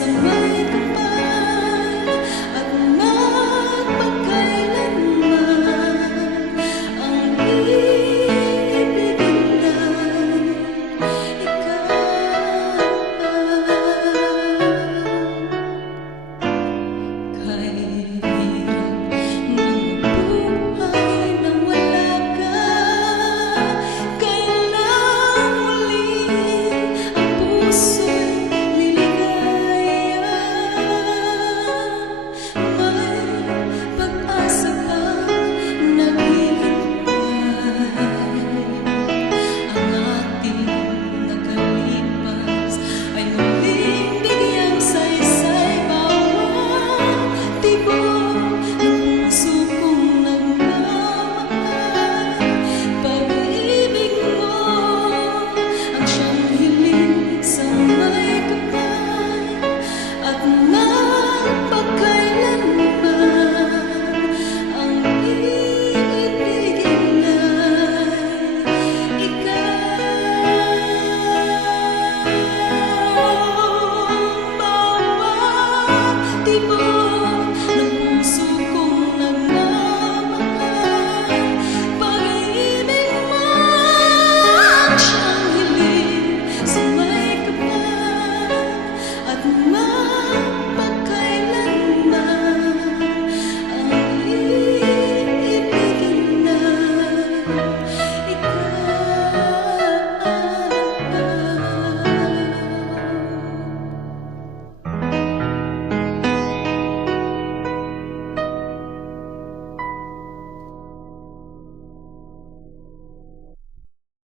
some último